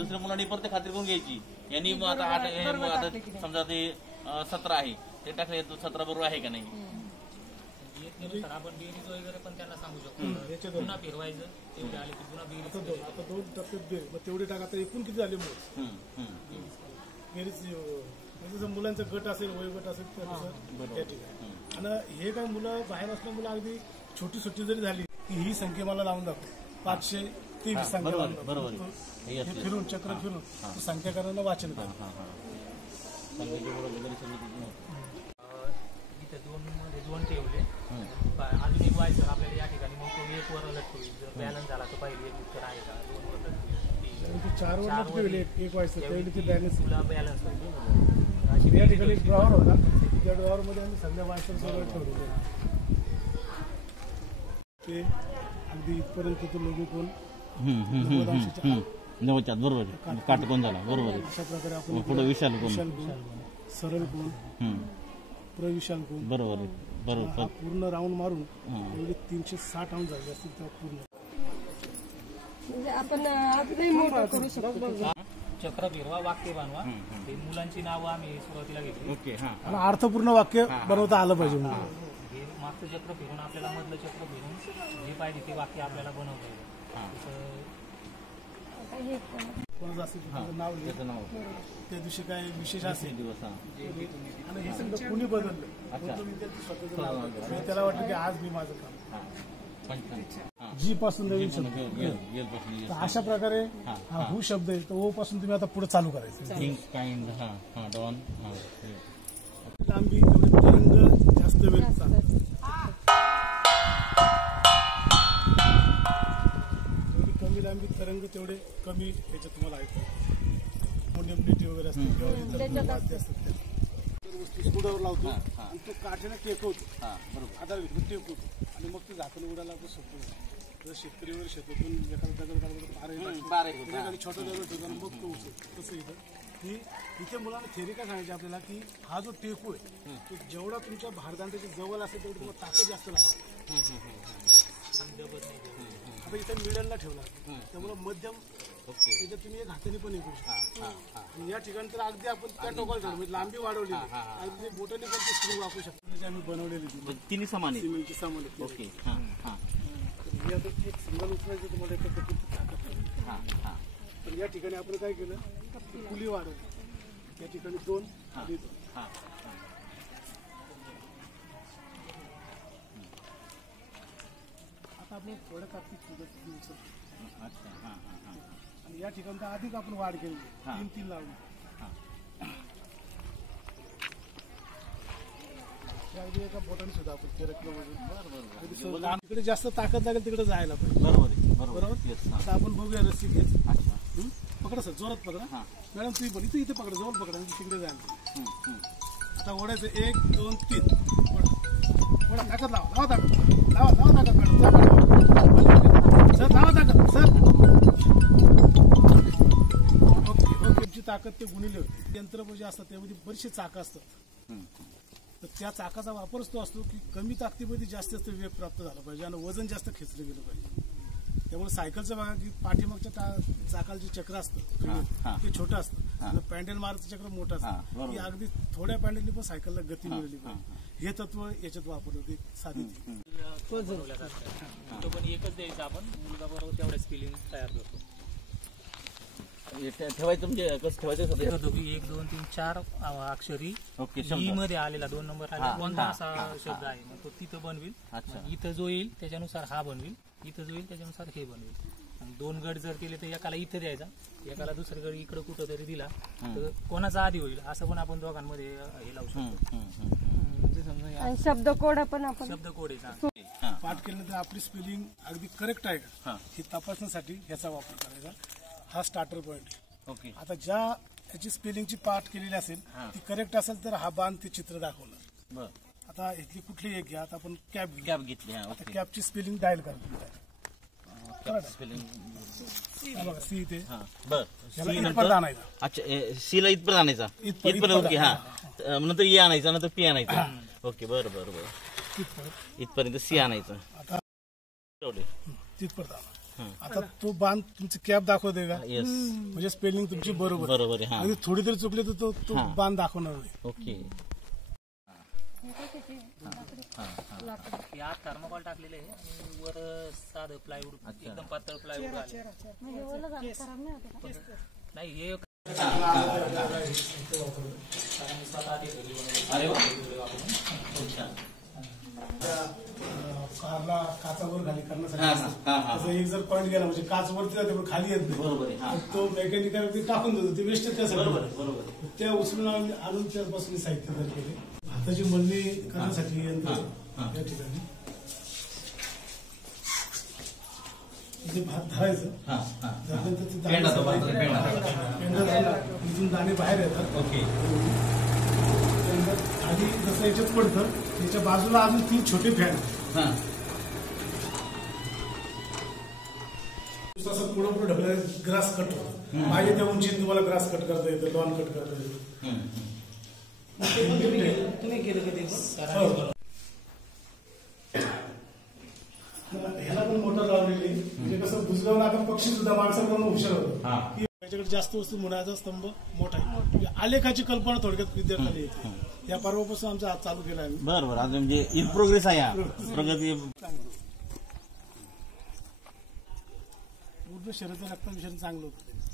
दुसऱ्या मुलांनी परत खात्री करून घ्यायची. यांनी मग आता 8 समजा ते 17 आहे ते टाकले, 17 बरोबर आहे का नाही. आपण बेरीज वगैरे पण त्यांना सांगू शकतो. पुन्हा फिरवायचं, तेवढे आले की पुन्हा बेरीज. आता 2 टप्प्यात मग तेवढे टाका. आता एकूण किती झाले मग बेरीज? जसं मुलांचा गट असेल, वयोगट असेल त्यानुसार त्या ठिकाणी. आणि हे काय मुलं बाहेर असल्या मुलं अगदी छोटी सुट्टी जरी झाली की ही संख्या मला लावून दाखव. 523 संख्या बरोबर हे फिरून चक्र फिरून संख्या करायला वाचन करा. इथे 2 मध्ये 2 ठेवले. अजून एक व्हायचं आपल्याला या ठिकाणी, मग तो 1 वर लटकवली. जर बॅलन्स झाला तर पाहिजे 1 उत्तर आहे का, 2 वर लटकवली. 4 वर लटकवले, 1 व्हायचं त्यावेळी ते बॅलन्स बॅलन्स होईल. या ठिकाणी एक ड्रॉवर होता, त्या ड्रॉवर मध्ये आम्ही सगळ्या वायसर सगळं ठेवलेलं. ते अगदी इथपर्यंत तो लोगो कोण 90 बरोबर काटकोन झाला. बरोबर अशा प्रकारे आपण पुढे विशाल कोण, सरळ कोण, प्रविशाल कोण. बरोबर बरोबर. पूर्ण राऊंड मारून एवढे 360 राऊंड झाले असतील तेव्हा पूर्ण. म्हणजे आपण अजूनही मोठं करू शकतो. चक्र फिरवा, वाक्य बनवा. ते मुलांची नावं आम्ही सुरुवातीला घेतली. ओके. आणि अर्थपूर्ण वाक्य बनवता आलं पाहिजे. हे मागचं चक्र फिरून आपल्याला मधलं चक्र फिरून जे पाहिजे ते वाक्य आपल्याला बनवता येईल. कोणाचं असेल त्याचं नाव त्या दिवशी काय विशेष असेल दिवस. आणि हे समजा कुणी बदललं, त्याला वाटलं की आज मी माझं काम जी पासून नवीन शब्द. अशा प्रकारे हा हू शब्द आहे, तर ओ पासून तुम्ही आता पुढे चालू करायचं. लांबी एवढे तरंग जास्त वेळ चालतात. जेवढी कमी लांबी तरंग तेवढे कमी याच्यात तुम्हाला ऐकतात. मोनियमनिटी वगैरे असते किंवा वाद्य असतात त्या वस्तू स्कूडवर लावतो आणि तो काठ्याने टेकवतो. आता टेकवतो आणि मग ते झाकण उडायला आपण सोपतो. जर शेतकरी वगैरे शेतातून एखादा दगड काढतो, छोटा दगड ठेवतो आणि मग तो उचलतो. तसं इथं इथे मुलांना थेरी काय सांगायची आपल्याला की हा जो टेकू आहे तो जेवढा तुमच्या भारदांच्या जवळ असेल तेवढी तुम्हाला ताकद जास्त लागते. आता इथे मिडलला ठेवला त्यामुळे मध्यम त्याच्यात तुम्ही एक हाताने पण हे करू शकता. या ठिकाणी तर अगदी आपण त्या टोकाला ठेवलं म्हणजे लांबी वाढवली, अगदी बोटाने पण ते स्क्रू वापरू शकतो. म्हणजे आम्ही बनवलेली तिन्ही समान सिमेंटची सामान. ओके. एक सिंगल उचलायची तुम्हाला एक पद्धतीची ताकद. पण या ठिकाणी आपण काय केलं, पुली वाढवली. या ठिकाणी 2 आणि 2. आता आपण थोड्या ताकदीत आणि या ठिकाणी तर अधिक आपण वाढ केली, 3 लावली. अगदी एका बोटाने सुद्धा आपण फिरकलं. तिकडे जास्त ताकद लागेल तिकडे जायला पाहिजे. बरोबर. आता आपण बघूया रस्सी घेत. पकडा सर, जोरात पकडा. मॅडम तुम्ही पण इथे पकडा, जवळ पकडा, तिकडे जायला. आता ओढायचं 1 2 3. ओढा, ताकद लावा ताकद, लावा ताकद मॅडम. सर लावा ताकद सर. ओके. तुमची ताकद ते गुणिले होते. यंत्र जे असतात त्यामध्ये बरीचशी चाकं असतात. तर त्या चाकाचा वापरच तो असतो की कमी ताकदीमध्ये जास्त वेग प्राप्त झाला पाहिजे आणि वजन जास्त खेचलं गेलं पाहिजे. त्यामुळे सायकलचं बघा की पाठीमागच्या चाकाला जे चक्र असतं ते छोटं असतं आणि पॅन्डल मारचं चक्र मोठं असतं. की अगदी थोड्या पॅन्डलनी पण सायकलला गती मिळाली पाहिजे. हे तत्व याच्यात वापरलं ते साधी. तो पण एकच द्यायचा आपण, मुलगा बरोबर तेवढ्या स्पेलिंग तयार करतो. ठेवायचं म्हणजे कसं ठेवायचं? 1 2 3 4 अक्षरी ई मध्ये आलेला 2 नंबर आला कोणता असा शब्द आहे मग तो तिथं बनविल. इथं जो येईल त्याच्यानुसार हा बनविल, इथं जो येईल त्याच्यानुसार हे बनविल. 2 गट जर केले तर एकाला इथं द्यायचा, एकाला दुसऱ्या गड इकडं कुठं तरी दिला तर कोणाचा आधी होईल असं पण आपण दोघांमध्ये हे लावू शकतो. शब्दकोड पण आपण शब्दकोड पाठ केल्यानंतर आपली स्पेलिंग अगदी करेक्ट आहे का हे तपासण्यासाठी याचा वापर करायचा. हा स्टार्टर पॉइंट. ओके. आता ज्या याची स्पेलिंगची पाठ केलेली असेल ती करेक्ट असेल तर हा बाण ते चित्र दाखवणार. आता इथली कुठली एक घ्या. आता आपण कॅप घेतली. आता कॅपची स्पेलिंग डायल करा. बघा सी इथे. बरं. आणायचा. अच्छा, सी ला इथपर्यंत आणायचा. इथपर्यंत. ओके. नंतर ई आणायचा, नंतर पी आणायचा. ओके. बरं. इथपर्यंत सी आणायचं. तिथपर्यंत आता तो बांध तुमची कॅप दाखवते का? येस, म्हणजे स्पेलिंग तुमची बरोबर बरोबर आहे. अगदी थोडी तरी चुकली तर तो बांध दाखवणार नाही. ओके. आत थर्मोकॉल टाकलेले आहे आणि वर साधं प्लायवूड, एकदम पातळ प्लायवूड आले. नाही हे अरे वा. कारला काचावर खाली करण्यासाठी एक जर पॉईंट गेला म्हणजे काच वरती जाते पण खाली येत नाही. बरोबर आहे. तो मेकॅनिकल टाकून देतो, ते वेस्ट बरोबर बरोबर. त्या उचलून आणून त्यापासून साहित्य तयार केले. हाताची मळणी करण्यासाठी यंत्र या ठिकाणी इथे भात धरायचं. त्यानंतर ते पेंडा झाला इथून दाणे बाहेर येतात. ओके. त्यानंतर खाली जसं याच्यात पडतं त्याच्या बाजूला अजून 3 छोटे फॅन. असं पुढं पुढे ढकलायला ग्रास कट होतं. पाहिजे त्या उंचीत तुम्हाला ग्रास कट करता येतं, लॉन कट करता येतं. तुम्ही केलं कधी? ह्याला पण मोटर लावलेली म्हणजे कसं बुजगावून आता पक्षी सुद्धा माणसाकडून हुशार होतो की याच्याकडे जास्त वस्तू मुळाचा स्तंभ मोठा आहे. म्हणजे आलेखाची कल्पना थोडक्यात विद्यार्थ्याला येते. या पर्वापासून आमचा आज चालू केला आहे. बरोबर. आज म्हणजे इन प्रोग्रेस आहे, प्रगती. पूर्ण शरीराचं रक्ताभिषेक चांगलं होतं.